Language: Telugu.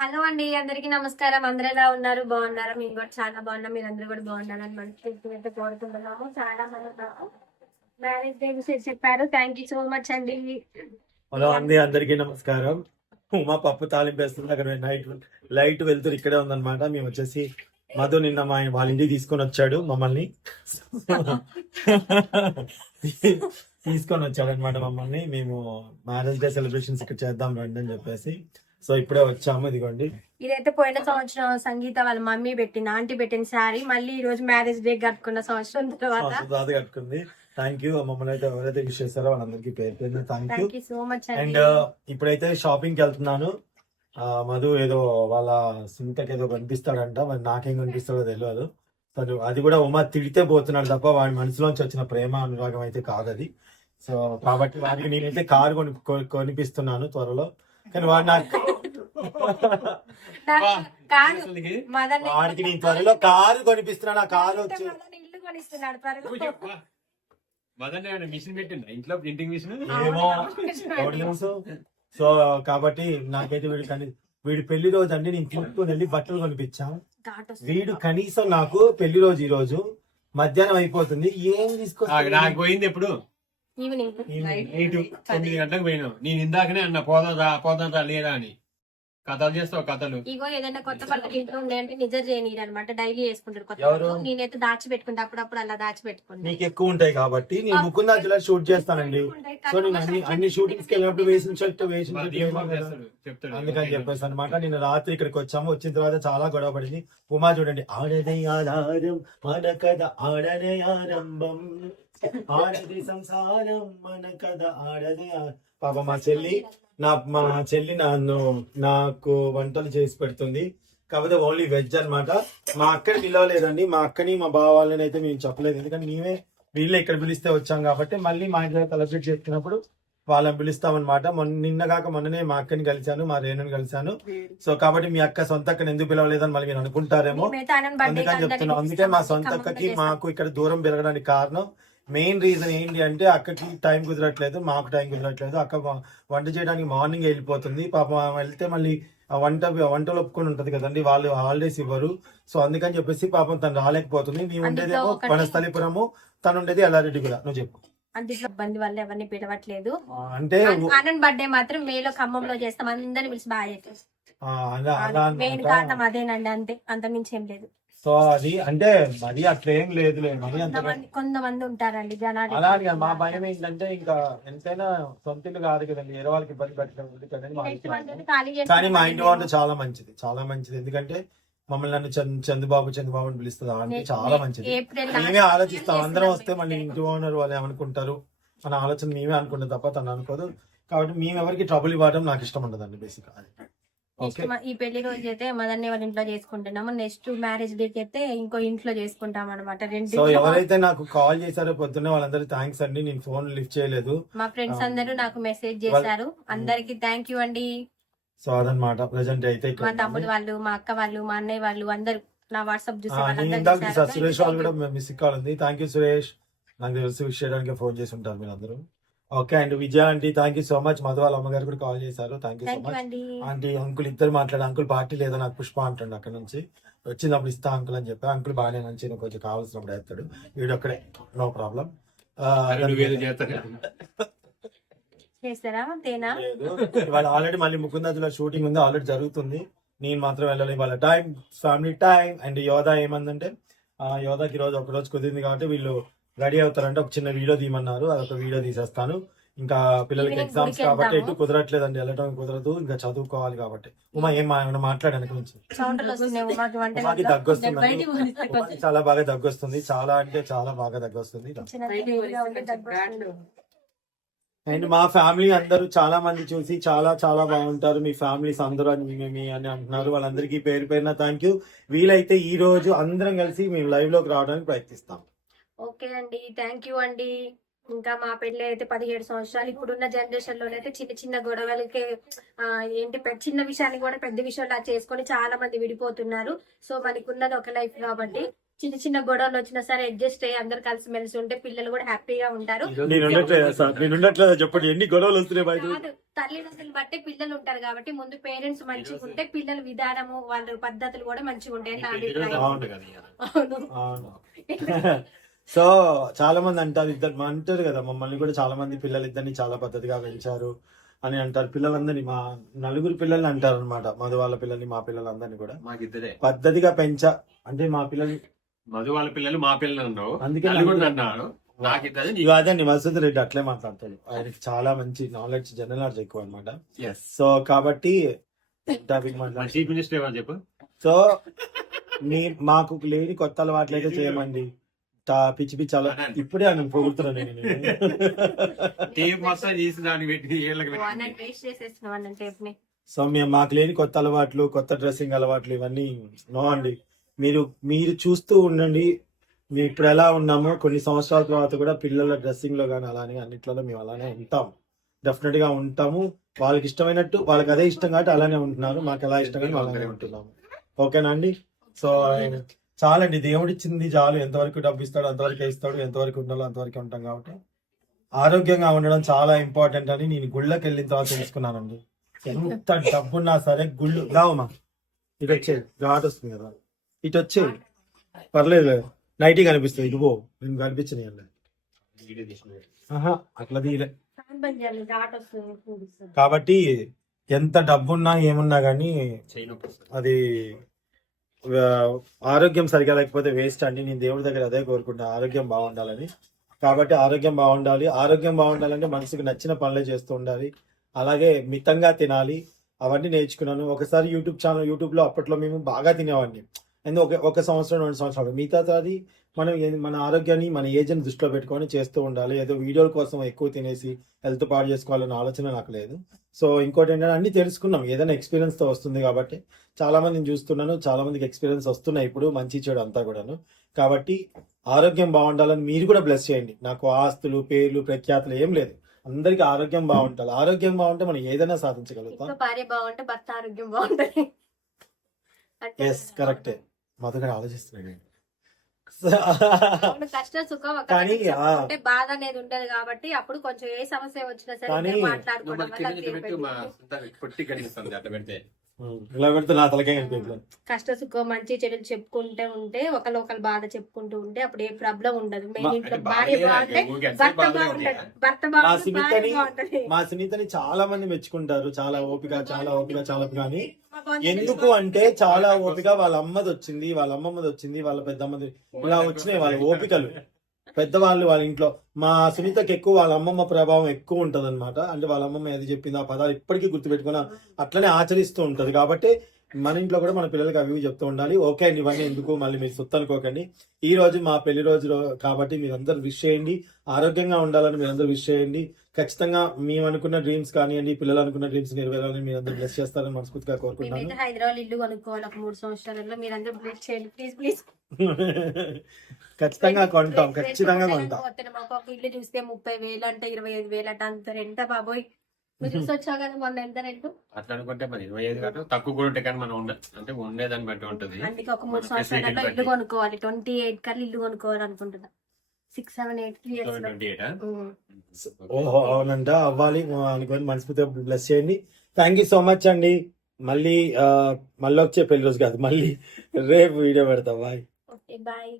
హలో అండి అందరికీ నమస్కారం. అందరూ ఎలా ఉన్నారు? బాగున్నారా? మేము కూడా చాలా బాగున్నాం. మీరు అందరూ కూడా బాగున్నారని మనకి అయితే కోరుకుంటున్నాము. చాలా మంది మ్యారేజ్ డే విషయం చెప్పారు. థ్యాంక్ యూ సో మచ్ అండి. హలో అండి అందరికీ నమస్కారం. ఉమా పప్పు తాలింపేస్తుంది అక్కడ నైట్ లైట్ వెళ్తురు ఇక్కడే ఉందన్నమాట. మేము వచ్చేసి మధు నిన్న మా వాళ్ళ ఇంటికి తీసుకొని వచ్చాడు మమ్మల్ని. తీసుకొని వచ్చాడు అనమాట మమ్మల్ని. మేము మ్యారేజ్ డే సెలబ్రేషన్స్ ఇక్కడ చేద్దాం రండి అని చెప్పేసి. సో ఇప్పుడే వచ్చాము ఇదిగోండి. ఇదైతే పోయిన సంవత్సరం సంగీత వాళ్ళ మమ్మీ పెట్టిన ఆంటీ పెట్టిన శారీ. మళ్ళీ ఈ రోజు మ్యారేజ్ డే కట్టుకున్న సంవత్సరం తర్వాత. దాద కట్టుకుంది. థ్యాంక్ యూ మమ్మల్ని అయితే ఎవరైతే విష్ చేస్తారో వాళ్ళందరికీ పేరు పేరు thank you so much and ఇప్పుడైతే షాపింగ్కి వెళ్తున్నాను. ఆ, మధు ఏదో వాళ్ళ సునీతకి ఏదో కనిపిస్తాడంట. మరి నాకేం కనిపిస్తాడో తెలియదు తను అది కూడా ఉమా తిడితే పోతున్నాడు తప్ప వాడి మనసులోంచి వచ్చిన ప్రేమ అనురాగం అయితే కాదు అది. సో కాబట్టి వాడికి నేనైతే కారు కొని కొనిపిస్తున్నాను త్వరలో. కానీ వాడు నాకు కాదు వాడికి నేను త్వరలో కారు కొనిపిస్తున్నాను ఆ కారు వచ్చి. ఇల్లు కొనిస్తున్నాడు త్వరలో మదన్ ఏమైనా మిషన్ పెట్టిందా? ఇంట్లో ప్రింటింగ్ మిషన్? ఏమో. ఎవడు తెలుసు? సో కాబట్టి నాకైతే వీడు కానీ వీడి పెళ్ళి రోజు అండి నేను తీసుకుని వెళ్ళి బట్టలు వస్తుంది. వీడు కనీసం నాకు పెళ్ళి రోజు ఈ రోజు మధ్యాహ్నం అయిపోతుంది ఏం తీసుకొస్తా నాకు పోయింది ఎప్పుడు? ఈవినింగ్. ఎయిట్ తొమ్మిది గంటలకు పోయినావు. నేను ఇందాకనే అన్న పోదాం రా పోదాం రా లేదా అని. కథలు చేస్తావు కథలు. ఇగో ఏదైనా కొత్త పళ్ళకి ఇంట్లో ఉండే అంటే నిజం చేయనీరు అనమాట డైలీ వేసుకుంటారు కొత్త ఎవరు? నేనైతే దాచి పెట్టుకుంటా అప్పుడప్పుడు అలా దాచి పెట్టుకుంటా. నీకు ఎక్కువ ఉంటాయి కాబట్టి నేను ముకుందా జిల్లా షూట్ చేస్తానండి. సో నేను అన్ని అన్ని షూటింగ్స్కి వెళ్ళినప్పుడు వేసిన షర్ట్ వేసిన మరి షర్ట్ దీపం వేయమని కదా. చేస్తాడు, చెప్తాడు. అందుకని చెప్పేసి అనమాట నేను రాత్రి ఇక్కడికి వచ్చాము. వచ్చిన తర్వాత చాలా గొడవ పడింది. ఉమా చూడండి. ఆడదే ఆధారం మన కథ ఆడదే ఆరంభం. ఆడది సంసారం మన కథ ఆడదే. పాప మా చెల్లి నా మా చెల్లి నన్ను నాకు వంటలు చేసి పెడుతుంది. కాకపోతే ఓన్లీ వెజ్ అన్నమాట. మా అక్కని పిలవలేదండి. మా అక్కని మా బావ వాళ్ళని అయితే మేము చెప్పలేదు. ఎందుకంటే మేమే వీళ్ళే ఇక్కడ పిలిస్తే వచ్చాం కాబట్టి మళ్ళీ మా ఇంట్లో సెలబ్రేట్ చేసుకున్నప్పుడు వాళ్ళని పిలుస్తామన్నమాట. మొన్న నిన్న కాక మొన్ననే మా అక్కని కలిశాను మా రేణుని కలిశాను. సో కాబట్టి మీ అక్క సొంత అక్కని ఎందుకు పిలవలేదని మళ్ళీ మీరు అనుకుంటారేమో. అందుకని అందరికీ చెప్తున్నాను అందుకే మా సొంత అక్కకి. మాకు ఇక్కడ దూరం పెరగడానికి కారణం మెయిన్ రీజన్ ఏంటి అంటే అక్కకి టైం కుదరట్లేదు మాకు టైం కుదరట్లేదు. అక్క వంట చేయడానికి మార్నింగ్ వెళ్ళిపోతుంది. పాప వెళ్తే మళ్ళీ ఆ వంట వంటలు ఒప్పుకొని ఉంటది కదండి వాళ్ళు హాలిడేస్ ఇవ్వరు. సో అందుకని చెప్పేసి పాపం తను రాలేకపోతుంది. మేము ఉండేదేమో వనస్థలిపురము తను ఉండేది ఎల్లారెడ్డి కూడా. నువ్వు చెప్పు. అందులో ఇబ్బంది వల్ల ఎవరిని పిలవట్లేదు. అంటే ఆనంద్ బర్త్డే మాత్రం మేలో ఖమ్మంలో చేస్తాం. అందరిని పిలిచి బాగా చేస్తాం. మెయిన్. కారణం అదేనండి అంతే. అంత మించి ఏం లేదు. సో అది అంటే మరి అట్లా ఏం లేదులే మరి అంత కొంతమంది కొంతమంది ఉంటారండి జనాలు అలా అని కాదు. మా భయం ఏంటంటే ఇంకా ఎంతైనా సొంత ఇల్లు కాదు కదండి వేరే వాళ్ళకి ఇబ్బంది పెట్టడం ఎందుకని మా నెక్స్ట్ అభిప్రాయం. మంత్ ఖాళీ కానీ మా ఇంటి. వాళ్ళు చాలా మంచిది చాలా మంచిది ఎందుకంటే మమ్మల్ని నన్ను చంద్ చంద్రబాబు చంద్రబాబు అని పిలుస్తుంది అంటే నే- చాలా మంచిది ఏప్రిల్ మేమే ఆలోచిస్తాం అందరం వస్తే మళ్ళీ. ఇంటి ఓనర్ వాళ్ళు ఏమనుకుంటారు మన ఆలోచన మేమే అనుకుంటాం తప్ప తను అనుకోదు కాబట్టి మేము ఎవరికి ట్రబుల్ ఇవ్వడం నాకు ఇష్టం ఉండదండి బేసిక్ నెక్స్ట్ మ- ఈ పెళ్ళి రోజు అయితే మదన్ని వాళ్ళ ఇంట్లో చేసుకుంటున్నాము. నెక్స్ట్ మ్యారేజ్ డేకి అయితే ఇంకో ఇంట్లో చేసుకుంటాం అనమాట సో ఎవరైతే నాకు కాల్ చేశారో పొద్దున్నే వాళ్ళందరూ థ్యాంక్స్ అండి. నేను ఫోన్ లిఫ్ట్ చేయలేదు. మా ఫ్రెండ్స్. అందరూ నాకు మెసేజ్ చేశారు. అందరికి థ్యాంక్ యూ అండి. సో అదనమాట. ప్రజెంట్ అయితే మా. తమ్ముడు వాళ్ళు మా అక్క వాళ్ళు మా అన్నయ్య వాళ్ళు అందరు నా వాట్సాప్ చూసి సురేష్ వాళ్ళు కూడా. మిస్ కాల్ ఉంది. Thank you Suresh. నాకు తెలిసి విష్ చేయడానికి ఫోన్ చేసి ఉంటారు మీరు అందరూ okay and. Vijaya aunty thank you so much Madhu వాళ్ళ అమ్మగారు కూడా కాల్ చేశారు. థ్యాంక్ యూ సో మచ్ అండి. ఆంటీ అంకుల్ ఇద్దరు మాట్లాడు అంకుల్ పార్టీ లేదా నాకు పుష్ప అంటుండు అక్కడ నుంచి. వచ్చినప్పుడు ఇస్తా అంకుల్ అని చెప్పి. అంకుల్ బాగానే నుంచి కొంచెం కావాల్సినప్పుడు వేస్తాడు. వీడు ఒక్కడే. నో ప్రాబ్లం ఇవాళ ఆల్రెడీ మళ్ళీ ముకుందాజులో షూటింగ్ ఉంది. ఆల్రెడీ జరుగుతుంది. నేను మాత్రం వెళ్ళాలి వాళ్ళ టైం ఫ్యామిలీ టైం అండ్ యోధా ఏమందంటే ఆ యోధాకి రోజు ఒక రోజు కుదిరింది కాబట్టి వీళ్ళు రెడీ అవుతారంటే ఒక చిన్న వీడియో తీయమన్నారు. అదొక వీడియో తీసేస్తాను. ఇంకా పిల్లలకి ఎగ్జామ్స్ కాబట్టి. ఎటు కుదరట్లేదండి. వెళ్ళటం కుదరదు. ఇంకా చదువుకోవాలి కాబట్టి. ఉమా ఏం మా ఏమైనా మాట్లాడడానికి నుంచి ఉమాకి దగ్గు వస్తుందండి బయటికి పోనీ. ఉమాకి చాలా బాగా దగ్గు వస్తుంది చాలా అంటే చాలా బాగా దగ్గు వస్తుంది చిన్న చిన్నగా ఉంటే దగ్గు వస్తుంది. అండ్ మా ఫ్యామిలీ అందరూ చాలా మంది చూసి చాలా చాలా బాగుంటారు. మీ ఫ్యామిలీస్ అందరూ అని అని అంటున్నారు. వాళ్ళందరికీ పేరు పేరున థ్యాంక్ యూ. వీలైతే ఈ రోజు అందరం కలిసి మేము లైవ్లోకి రావడానికి ప్రయత్నిస్తాం. ఓకే అండి. థ్యాంక్ యూ అండి. ఇంకా మా పెళ్ళి అయితే పదిహేడు సంవత్సరాలు. ఇప్పుడున్న జనరేషన్లో అయితే చిన్న చిన్న గొడవలకి ఆ, ఏంటి పెద్ద చిన్న విషయాన్ని కూడా పెద్ద విషయాలు చేసుకొని చాలా మంది విడిపోతున్నారు. సో మనకున్నది ఒక లైఫ్ కాబట్టి చిన్న చిన్న గొడవలు వచ్చినా సరే అడ్జస్ట్ అయ్యి అందరు కలిసి మెలిసి ఉంటే పిల్లలు కూడా హ్యాపీగా ఉంటారు. చెప్పండి. ఎన్ని గొడవలు వస్తున్నాయి తల్లిదండ్రులు బట్టి పిల్లలు ఉంటారు కాబట్టి ముందు పేరెంట్స్ మంచిగా ఉంటే పిల్లల విధానము వాళ్ళ పద్ధతులు కూడా మంచిగా ఉంటాయి నా అభిప్రాయం. అవును. సో చాలా మంది అంటారు ఇద్దరు అంటారు కదా మమ్మల్ని కూడా చాలా మంది పిల్లలు ఇద్దరిని చాలా పద్ధతిగా పెంచారు అని అంటారు. పిల్లలందరినీ మా నలుగురు పిల్లల్ని అంటారు అనమాట మధు వాళ్ళ పిల్లల్ని మా పిల్లలందరినీ కూడా. మాకిద్దరే. పద్ధతిగా పెంచా అంటే మా పిల్లల్ని మధు వాళ్ళ పిల్లలు మా పిల్లలు అన్నావు అందుకే అన్నాడు అదండి వసంత్ రెడ్డి అట్లే మాట్లాడతాడు. ఆయనకి చాలా మంచి నాలెడ్జ్ జనరల్ నాలెడ్జ్ ఎక్కువ అనమాట సో కాబట్టి టాపిక్ మాట్లాడు. చెప్పు? సో మీ మాకు లేని కొత్త అలవాట్లు అయితే చేయమండి. పిచ్చి పిచ్చి అలవా ఇప్పుడే అని పొగుడుతున్నాను నేను. టేప్ మొత్తం తీసి దాన్ని పెట్టి ఏళ్ళకి సో మేము మాకు లేని కొత్త అలవాట్లు కొత్త డ్రెస్సింగ్ అలవాట్లు ఇవన్నీ నో అండి. మీరు మీరు చూస్తూ ఉండండి. మేము ఇప్పుడు ఎలా ఉన్నామో కొన్ని సంవత్సరాల తర్వాత కూడా పిల్లల డ్రెస్సింగ్లో కానీ అలానే అన్నిట్లలో మేము అలానే ఉంటాం. డెఫినెట్గా ఉంటాము. వాళ్ళకి ఇష్టమైనట్టు వాళ్ళకి అదే ఇష్టం కాబట్టి అలానే ఉంటున్నారు. మాకు ఎలా ఇష్టం కానీ అలానే ఉంటున్నాము. ఓకేనా అండి? సో చాలండి దేవుడు ఇచ్చింది చాలు. ఎంతవరకు డబ్బు ఇస్తాడు అంతవరకు ఇస్తాడు ఎంతవరకు ఉండాలో అంతవరకు ఉంటాం కాబట్టి. ఆరోగ్యంగా ఉండడం చాలా ఇంపార్టెంట్ అని నేను గుళ్ళకి వెళ్ళిన తర్వాత తెలుసుకున్నానండి. ఎంత డబ్బున్నా సరే గుళ్ళు రావమ్మా. ఇటు వచ్చే ఘాట్ వస్తుంది కదా. ఇటు వచ్చే. పర్లేదు నైట్ కనిపిస్తుంది. ఇటు పో. నేను కనిపించని అట్లా తీయలే. చూపిస్తుంది. కాబట్టి ఎంత డబ్బున్నా ఏమున్నా కానీ. అది ఆరోగ్యం సరిగా లేకపోతే వేస్ట్ అండి. నేను దేవుడి దగ్గర అదే కోరుకుంటా. ఆరోగ్యం బాగుండాలని. కాబట్టి ఆరోగ్యం బాగుండాలి. ఆరోగ్యం బాగుండాలంటే మనసుకు నచ్చిన పనులే చేస్తూ ఉండాలి. అలాగే మితంగా తినాలి. అవన్నీ నేర్చుకున్నాను. ఒకసారి యూట్యూబ్ ఛానల్ యూట్యూబ్లో అప్పట్లో మేము బాగా తినేవాడిని. ఎందుకు ఒక ఒక సంవత్సరం రెండు సంవత్సరాలు మిగతా అది మనం మన ఆరోగ్యాన్ని మన ఏజ్ని దృష్టిలో పెట్టుకొని చేస్తూ ఉండాలి. ఏదో వీడియోల కోసం ఎక్కువ తినేసి హెల్త్ పాడు చేసుకోవాలన్న ఆలోచన నాకు లేదు. సో ఇంకోటి ఏంటంటే అన్ని తెలుసుకున్నాం. ఏదైనా ఎక్స్పీరియన్స్తో వస్తుంది కాబట్టి. చాలా మందిని చూస్తున్నాను. చాలా మందికి ఎక్స్పీరియన్స్ వస్తున్నాయి ఇప్పుడు మంచి చెడు అంతా కూడాను. కాబట్టి ఆరోగ్యం బాగుండాలని మీరు కూడా బ్లెస్ చేయండి. నాకు ఆస్తులు పేర్లు ప్రఖ్యాతులు ఏం లేదు. అందరికి ఆరోగ్యం బాగుంటాలి ఆరోగ్యం బాగుంటే మనం ఏదైనా సాధించగలుగుతాం. భార్య బాగుంటే భర్త ఆరోగ్యం బాగుంటది ఎస్ కరెక్టే ఆలోచిస్తున్నాను నేను. అవును, కష్ట సుఖం కానీ. చెప్పుకుంటే బాధ అనేది ఉండదు కాబట్టి అప్పుడు కొంచెం ఏ సమస్య వచ్చినా సరే కానీ, మాట్లాడుకోవడం ఇలా పెడితే నా తలకే కనిపించలేదు కష్ట సుఖం మంచి చెడులు చెప్పుకుంటే ఉంటే ఒకరు ఒకరు బాధ చెప్పుకుంటూ ఉంటే అప్పుడు ఏ ప్రాబ్లం ఉండదు మెయిన్ మా- ఇంట్లో అంటే భార్య బాగుంటే భర్త బాగుంటాడు? భర్త బాగుంటది మా సునీతని చాలా మంది మెచ్చుకుంటారు చాలా ఓపిక చాలా ఓపిక చాలా ఓపిక అని మా బంధువులు ఎందుకు అంటే చాలా ఓపిక వాళ్ళ అమ్మది వచ్చింది వాళ్ళ అమ్మమ్మది వచ్చింది వాళ్ళ పెద్దమ్మది. ఇలా వచ్చినాయి వాళ్ళ ఓపికలు. పెద్దవాళ్ళు వాళ్ళ ఇంట్లో. మా సునీతకి ఎక్కువ వాళ్ళ అమ్మమ్మ ప్రభావం ఎక్కువ ఉంటది అనమాట అంటే వాళ్ళ అమ్మమ్మ ఏది చెప్పింది ఆ పదాలు ఇప్పటికీ గుర్తుపెట్టుకుని అట్లనే ఆచరిస్తూ ఉంటది. కాబట్టి మన ఇంట్లో కూడా మన పిల్లలకి అవి చెప్తూ ఉండాలి. ఓకే అండి ఇవన్నీ ఎందుకు? మళ్ళీ మీరు సొత్తు అనుకోకండి. ఈ రోజు మా పెళ్ళి రోజు కాబట్టి మీరందరూ విష్ చేయండి. ఆరోగ్యంగా ఉండాలని మీరందరూ విష్ చేయండి. ఖచ్చితంగా మేము అనుకున్న డ్రీమ్స్ కానివ్వండి పిల్లలు అనుకున్న డ్రీమ్స్ నెరవేరాలని మీరందరూ బ్లెస్ చేస్తారని మనస్ఫూర్తిగా కోరుకుంటున్నాను. హైదరాబాద్ ఇల్లు కొనుక్కోవాలి ఒక మూడు సంవత్సరాలలో మీరందరూ బ్లెస్ చేయండి ప్లీజ్ ప్లీజ్ ఖచ్చితంగా కొంటాం ఖచ్చితంగా కొంటాం. ఇల్లు చూస్తే ముప్పై వేలు అంటే ఇరవై ఐదు వేలు అంటే అంత రెంట బాబోయ్. మీరు చూసి వచ్చావు కదా మొన్న ఎంత రెంట్ అట్లా అనుకుంటే మరి ఇరవై ఐదు కాదు తక్కువ కూడా కానీ మనం ఉండ అంటే ఉండేదాన్ని బట్టి ఉంటది. అందుకే ఒక మూడు మన సంవత్సరాలలో facility ఇల్లు బట్టి. కొనుక్కోవాలి. ట్వంటీ ఎయిట్ కల్లా ఇల్లు కొనుక్కోవాలి అనుకుంటున్నా సిక్స్ సెవెన్ ఎయిట్ ఇయర్స్. ఓహో అవునంట. అవ్వాలి. అనుకోని మనస్ఫూర్తిగా బ్లెస్ చేయండి. థ్యాంక్ యూ సో మచ్ అండి. మళ్ళీ మళ్ళీ వచ్చే పెళ్ళి రోజు కాదు. మళ్ళీ రేపు వీడియో పెడతాం. Bye okay bye